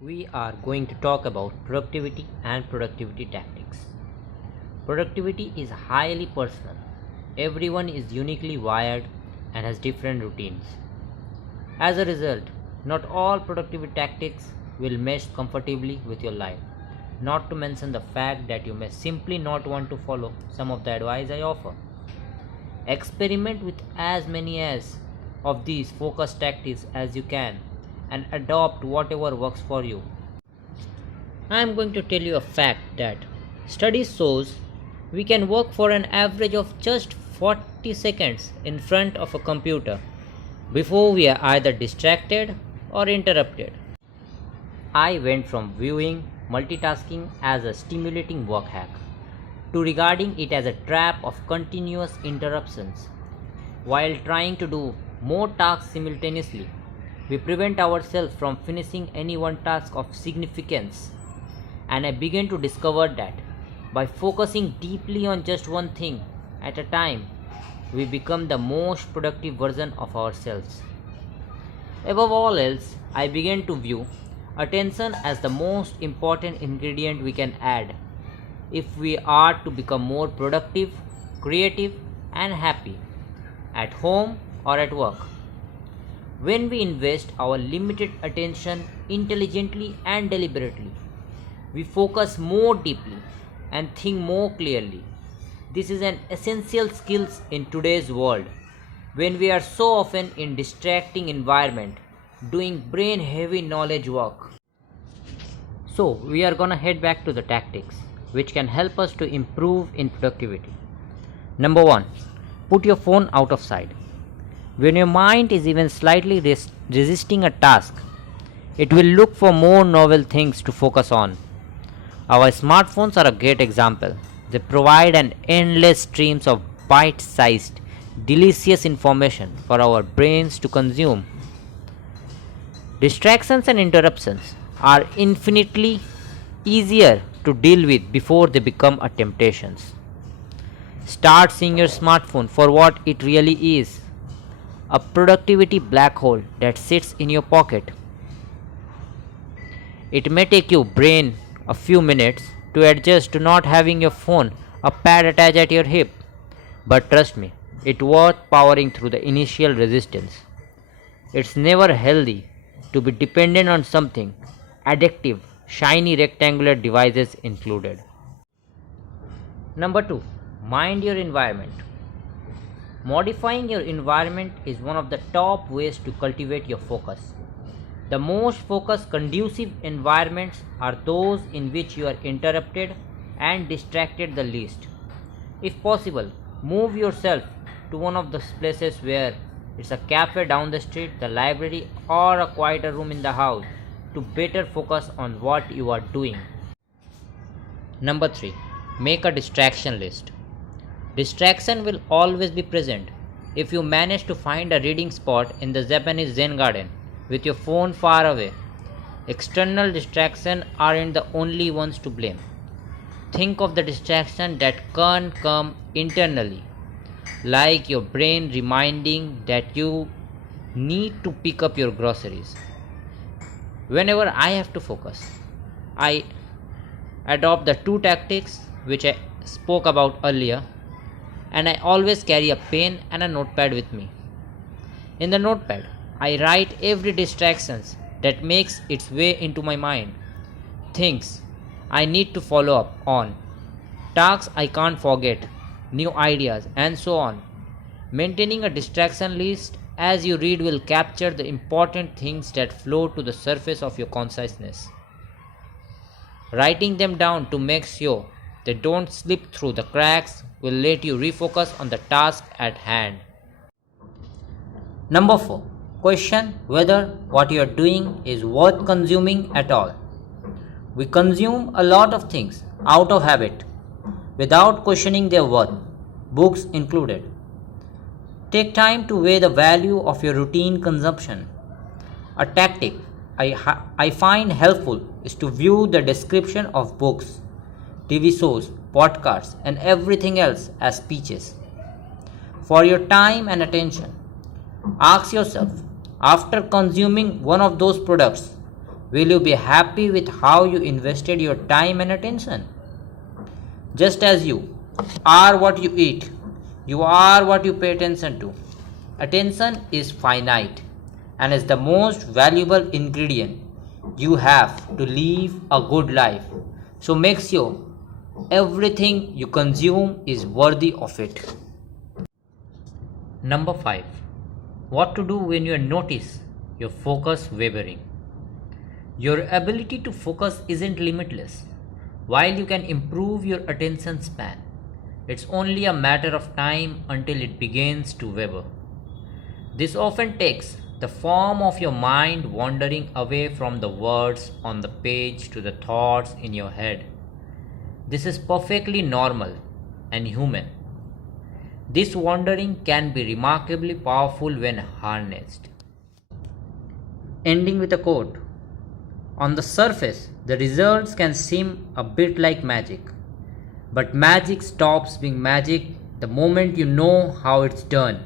We are going to talk about productivity and productivity tactics. Productivity is highly personal. Everyone is uniquely wired and has different routines. As a result, not all productivity tactics will mesh comfortably with your life, not to mention the fact that you may simply not want to follow some of the advice I offer. Experiment with as many as of these focus tactics as you can and adopt whatever works for you. I am going to tell you a fact that study shows we can work for an average of just 40 seconds in front of a computer before we are either distracted or interrupted. I went from viewing multitasking as a stimulating work hack to regarding it as a trap of continuous interruptions. While trying to do more tasks simultaneously, we prevent ourselves from finishing any one task of significance. And I began to discover that by focusing deeply on just one thing at a time, we become the most productive version of ourselves. Above all else, I began to view attention as the most important ingredient we can add if we are to become more productive, creative, and happy at home or at work. When we invest our limited attention intelligently and deliberately, we focus more deeply and think more clearly. This is an essential skill in today's world when we are so often in distracting environment doing brain heavy knowledge work. So we are gonna head back to the tactics which can help us to improve in productivity. Number 1. Put your phone out of sight. When your mind is even slightly resisting a task, it will look for more novel things to focus on. Our smartphones are a great example. They provide an endless streams of bite-sized, delicious information for our brains to consume. Distractions and interruptions are infinitely easier to deal with before they become a temptation. Start seeing your smartphone for what it really is, a productivity black hole that sits in your pocket. It may take your brain a few minutes to adjust to not having your phone a pad attached at your hip, but trust me, it's worth powering through the initial resistance. It's never healthy to be dependent on something addictive, shiny rectangular devices included. Number 2. Mind your environment. Modifying your environment is one of the top ways to cultivate your focus. The most focus conducive environments are those in which you are interrupted and distracted the least. If possible, move yourself to one of those places where it's a cafe down the street, the library, or a quieter room in the house to better focus on what you are doing. Number 3. Make a distraction list. Distraction will always be present. If you manage to find a reading spot in the Japanese Zen garden with your phone far away, external distractions aren't the only ones to blame. Think of the distraction that can come internally, like your brain reminding that you need to pick up your groceries. Whenever I have to focus, I adopt the two tactics which I spoke about earlier, and I always carry a pen and a notepad with me. In the notepad, I write every distraction that makes its way into my mind, things I need to follow up on, tasks I can't forget, new ideas, and so on. Maintaining a distraction list as you read will capture the important things that flow to the surface of your consciousness. Writing them down to make sure they don't slip through the cracks will let you refocus on the task at hand. Number 4. Question whether what you are doing is worth consuming at all. We consume a lot of things out of habit without questioning their worth, books included. Take time to weigh the value of your routine consumption. A tactic I find helpful is to view the description of books, TV shows, podcasts, and everything else as speeches. For your time and attention, ask yourself, after consuming one of those products, Will you be happy with how you invested your time and attention? Just as you are what you eat, you are what you pay attention to. Attention is finite and is the most valuable ingredient you have to live a good life. So make sure everything you consume is worthy of it. Number 5. What to do when you notice your focus wavering. Your ability to focus isn't limitless. While you can improve your attention span, it's only a matter of time until it begins to waver. This often takes the form of your mind wandering away from the words on the page to the thoughts in your head. This is perfectly normal and human. This wandering can be remarkably powerful when harnessed. Ending with a quote. On the surface, the results can seem a bit like magic, but magic stops being magic the moment you know how it's done.